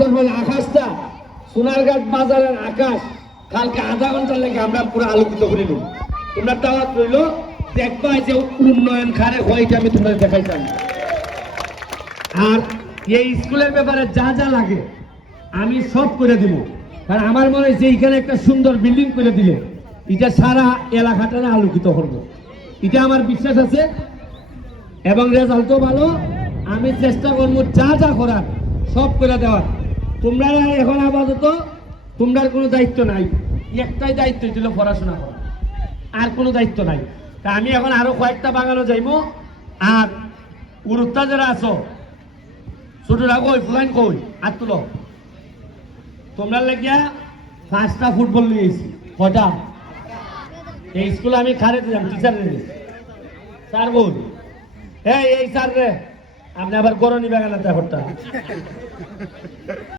তখন আকাশটা সোনারঘাট বাজারের আকাশ। কালকে আধা ঘণ্টার লেগে আমরা পুরো আলোকিত করে নিব। তোমরা দাওয়াত রইল দেখবা যে উন্নয়ন খারে হয়েছে আমি তোমরা দেখাইতাম। আর এই স্কুলের ব্যাপারে যা যা লাগে, আমি সব করে দিব। কারণ আমার মনে হয় যে এখানে একটা সুন্দর বিল্ডিং করে দিলে, এটা সারা এলাকাটা আলোকিত করব। এটা আমার বিশ্বাস আছে, এবং রেজাল্টও ভালো। আমি চেষ্টা করব যা যা করার, সব করে দেওয়ার। তোমরা এখন আপাতত তোমরা কোনো দায়িত্ব নাই। একটাই দায়িত্ব ছিল পড়াশোনা করা। আর কোনো দায়িত্ব নাই। তা আমি এখন আরও কয়েকটা বাগানো যাইবো। আর উরুত্তা যারা আছো, ছোটরা কই, ফুলাইন কই আর তুলো। তোমরা লাগিয়া পাঁচটা ফুটবল নিয়ে এসেছি কটা এই স্কুলে আমি খারে দিলাম টিচার স্যার বল। এই এই স্যার রে, আপনি আবার গরনি বাগানাতে হঠাৎ